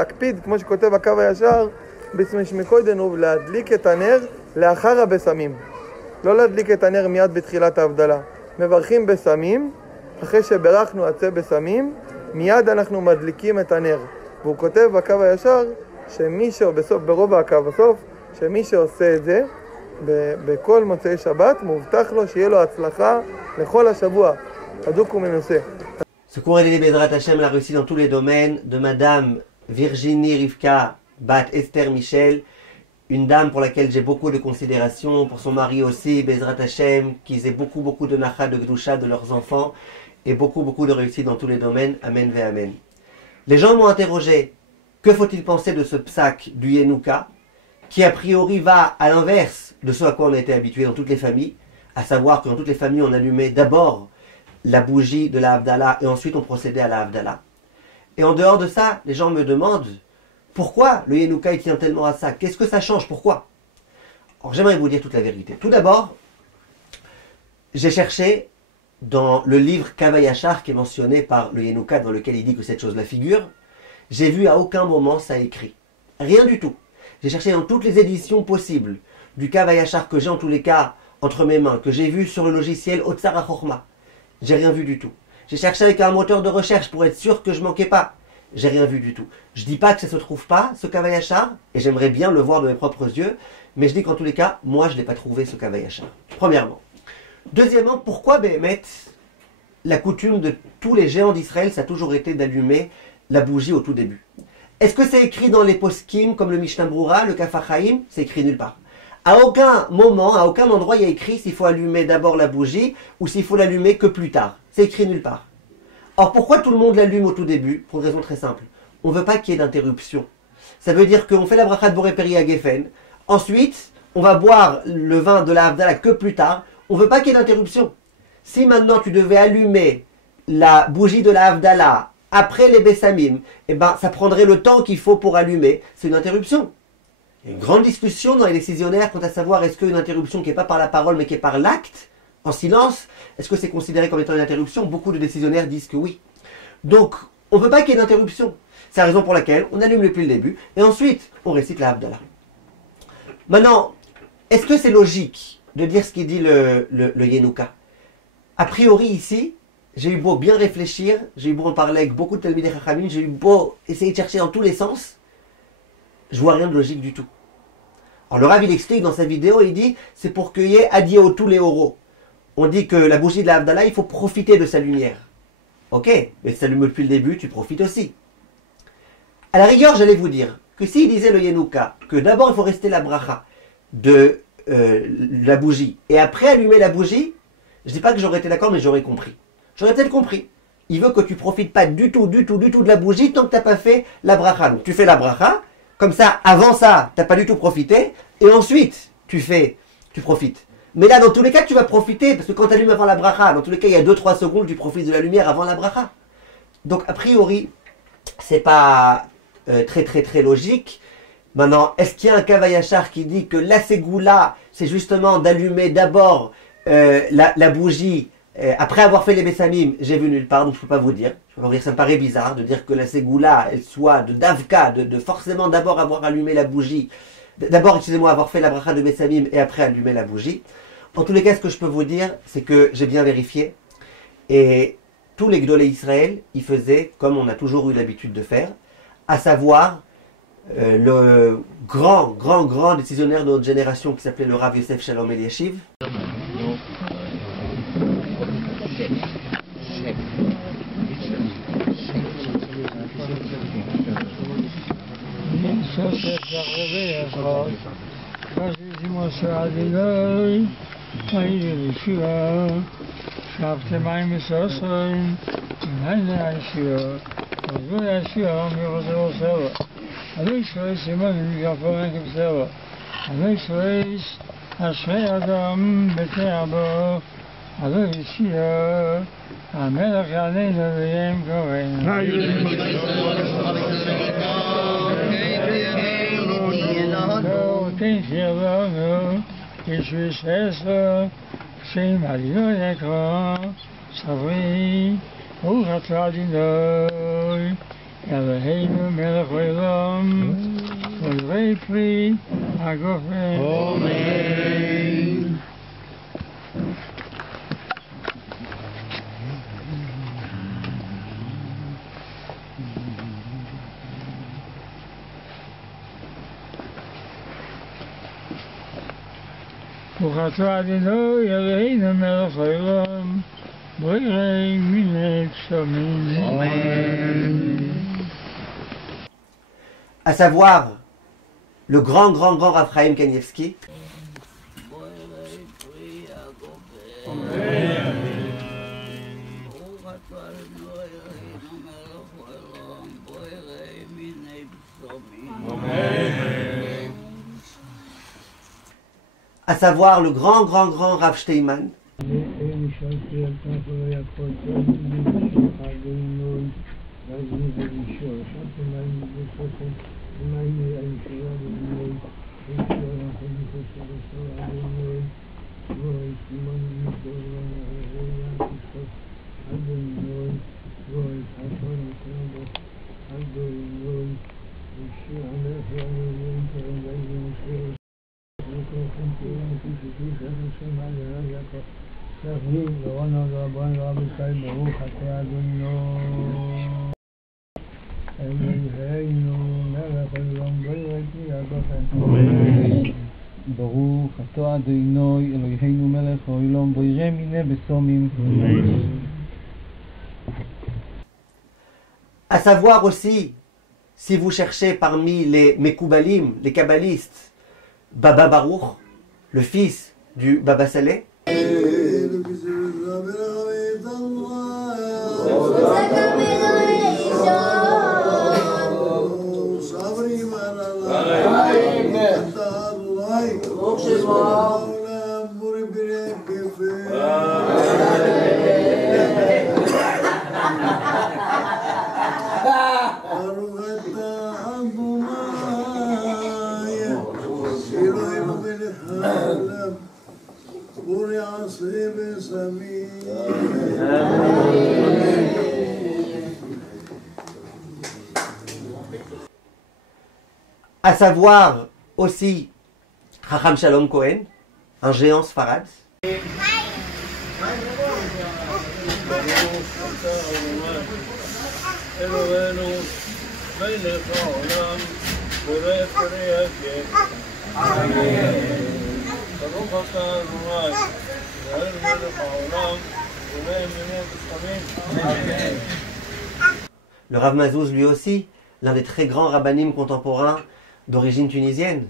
להקפיד, כמו שכותב הקו הישר, בסמשמקוידנו, להדליק את הנר לאחר הבשמים. לא להדליק את הנר מיד בתחילת ההבדלה. מברכים בשמים, אחרי שברכנו עצי בשמים, מיד אנחנו מדליקים את הנר. והוא כותב בקו הישר, שמי שבסוף, ברוב הקו בסוף, שמי שעושה את זה, בכל מוצאי שבת, מובטח לו שיהיה לו הצלחה לכל השבוע. הדוק ומנוסה. Ce cours est Bezrat Hashem l'a réussi dans tous les domaines, de Madame Virginie Rivka Bat Esther Michel, une dame pour laquelle j'ai beaucoup de considération, pour son mari aussi, Bezrat Hashem, qu'ils aient beaucoup de nachat, de gdusha de leurs enfants, et beaucoup de réussite dans tous les domaines. Amen ve Amen. Les gens m'ont interrogé, que faut-il penser de ce psak du Yenouka, qui a priori va à l'inverse de ce à quoi on a été habitué dans toutes les familles, à savoir que dans toutes les familles on allumait d'abord la bougie de la Havdalah et ensuite on procédait à la Havdalah. Et en dehors de ça, les gens me demandent pourquoi le Yenouka il tient tellement à ça, qu'est-ce que ça change, pourquoi? Alors j'aimerais vous dire toute la vérité. Tout d'abord, j'ai cherché dans le livre Kavayachar qui est mentionné par le Yenouka dans lequel il dit que cette chose-là figure, j'ai vu à aucun moment ça écrit. Rien du tout. J'ai cherché dans toutes les éditions possibles du Kavayachar que j'ai en tous les cas entre mes mains, que j'ai vu sur le logiciel Otsar HaChochma. J'ai rien vu du tout. J'ai cherché avec un moteur de recherche pour être sûr que je manquais pas. J'ai rien vu du tout. Je dis pas que ça se trouve pas, ce Kavayachar, et j'aimerais bien le voir de mes propres yeux, mais je dis qu'en tous les cas, moi je n'ai pas trouvé ce Kavayachar. Premièrement. Deuxièmement, pourquoi Béhémet, la coutume de tous les géants d'Israël, ça a toujours été d'allumer la bougie au tout début? Est-ce que c'est écrit dans les poskim, comme le Mishnah Brura, le Kaf HaChaim? C'est écrit nulle part. À aucun moment, à aucun endroit, il y a écrit s'il faut allumer d'abord la bougie ou s'il faut l'allumer que plus tard. C'est écrit nulle part. Or, pourquoi tout le monde l'allume au tout début? Pour une raison très simple. On ne veut pas qu'il y ait d'interruption. Ça veut dire qu'on fait la bracha de Boré Peri à Geffen. Ensuite, on va boire le vin de la Havdalah que plus tard. On ne veut pas qu'il y ait d'interruption. Si maintenant tu devais allumer la bougie de la Havdalah après les Bessamim, eh ben, ça prendrait le temps qu'il faut pour allumer. C'est une interruption. Il y a une grande discussion dans les décisionnaires quant à savoir est-ce qu'une interruption qui n'est pas par la parole mais qui est par l'acte, en silence, est-ce que c'est considéré comme étant une interruption? Beaucoup de décisionnaires disent que oui. Donc, on ne veut pas qu'il y ait d'interruption. C'est la raison pour laquelle on allume depuis le début et ensuite on récite la Havdalah. Maintenant, est-ce que c'est logique de dire ce qu'il dit le Yenouka? A priori ici, j'ai eu beau bien réfléchir, j'ai eu beau en parler avec beaucoup de Talmidei Chachamim, j'ai eu beau essayer de chercher dans tous les sens, je vois rien de logique du tout. Alors le Rav il explique dans sa vidéo, il dit c'est pour qu'il y ait adieu tous les euros. On dit que la bougie de la Havdalah, il faut profiter de sa lumière. Ok, mais si ça allume depuis le début, tu profites aussi. À la rigueur, j'allais vous dire que s'il disait le Yenouka, que d'abord il faut rester la bracha de la bougie, et après allumer la bougie, je dis pas que j'aurais été d'accord, mais j'aurais compris. J'aurais peut-être compris. Il veut que tu profites pas du tout de la bougie tant que tu n'as pas fait la bracha. Donc tu fais la bracha, comme ça, avant ça, tu n'as pas du tout profité, et ensuite, tu profites. Mais là, dans tous les cas, tu vas profiter, parce que quand tu allumes avant la bracha, dans tous les cas, il y a 2-3 secondes, tu profites de la lumière avant la bracha. Donc, a priori, c'est pas très logique. Maintenant, est-ce qu'il y a un Kavayachar qui dit que la ségoula, c'est justement d'allumer d'abord la bougie, après avoir fait les Bessamim? J'ai vu nulle part, donc je ne peux pas vous dire. Je peux pas vous dire, ça me paraît bizarre de dire que la ségoula, elle soit de davka, de forcément d'abord avoir allumé la bougie, d'abord, excusez-moi, avoir fait la bracha de Bessamim et après allumer la bougie. En tous les cas, ce que je peux vous dire, c'est que j'ai bien vérifié. Et tous les Gdolei Israël, ils faisaient comme on a toujours eu l'habitude de faire, à savoir le grand décisionnaire de notre génération qui s'appelait le Rav Yosef Shalom Eliashiv. Eloheinu melech olam, Orei pri hagofen. Amen. ברוך אתה אדוני אלוהינו מלך העולם, בורא מיני פסמים. Amen. À savoir, le grand Raphaël Kanievski, à savoir le grand Rav Steinman, ברוך אתה אדוני אלוהינו מלך העולם בורא מיני בשמים. à savoir aussi, si vous cherchez parmi les Mekoubalim, les kabbalistes, Baba Baruch, le fils du Baba Saleh, à savoir aussi Chacham Shalom Cohen, un géant sfarad, le Rav Mazouz lui aussi, l'un des très grands rabbanim contemporains d'origine tunisienne.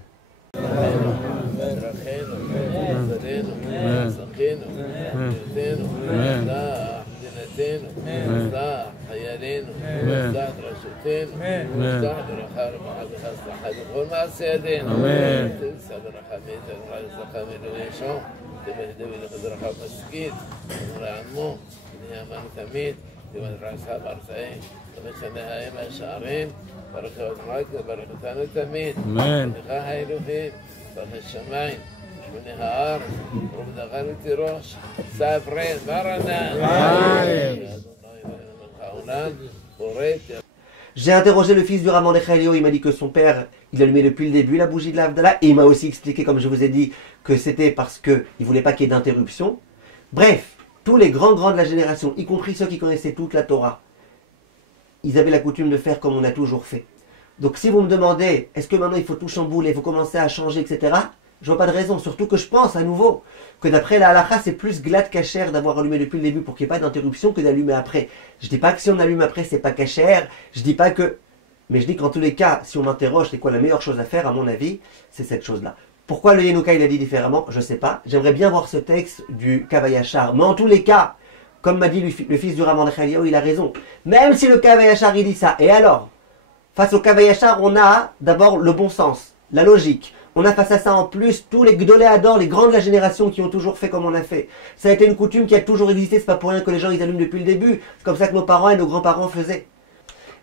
J'ai interrogé le fils du Raman Echelio, il m'a dit que son père, il allumait depuis le début la bougie de l'Avdallah, et il m'a aussi expliqué, comme je vous ai dit, que c'était parce qu'il ne voulait pas qu'il y ait d'interruption. Bref, tous les grands de la génération, y compris ceux qui connaissaient toute la Torah, ils avaient la coutume de faire comme on a toujours fait. Donc si vous me demandez, est-ce que maintenant il faut tout chambouler, il faut commencer à changer, etc., je vois pas de raison, surtout que je pense à nouveau que d'après la halakha, c'est plus glad kasher d'avoir allumé depuis le début pour qu'il n'y ait pas d'interruption que d'allumer après. Je dis pas que si on allume après, c'est pas kasher, je dis pas que... Mais je dis qu'en tous les cas, si on m'interroge, c'est quoi la meilleure chose à faire, à mon avis, c'est cette chose-là. Pourquoi le Yenuka il a dit différemment, je sais pas. J'aimerais bien voir ce texte du Kavayachar. Mais en tous les cas, comme m'a dit le fils du Raman Echeliaou, il a raison. Même si le Kavayachar il dit ça, et alors, face au Kavayachar, on a d'abord le bon sens, la logique. On a face à ça en plus tous les Gdolé Ador, les grands de la génération qui ont toujours fait comme on a fait. Ça a été une coutume qui a toujours existé, c'est pas pour rien que les gens ils allument depuis le début. C'est comme ça que nos parents et nos grands-parents faisaient.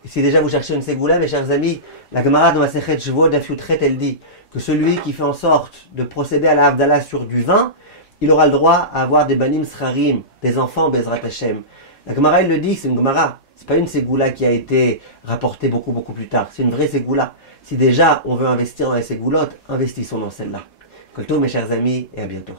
Et si déjà vous cherchez une Ségoula, mes chers amis, la Gemara dans Masechet Shvuot Daf Yutret, elle dit que celui qui fait en sorte de procéder à la Havdalah sur du vin, il aura le droit à avoir des banim srarim, des enfants Bezrat Hashem. La Gemara elle le dit, c'est une Gemara. C'est pas une ségoula qui a été rapportée beaucoup plus tard. C'est une vraie ségoula. Si déjà on veut investir dans les ségoulottes, investissons dans celle-là. Kolto, mes chers amis, et à bientôt.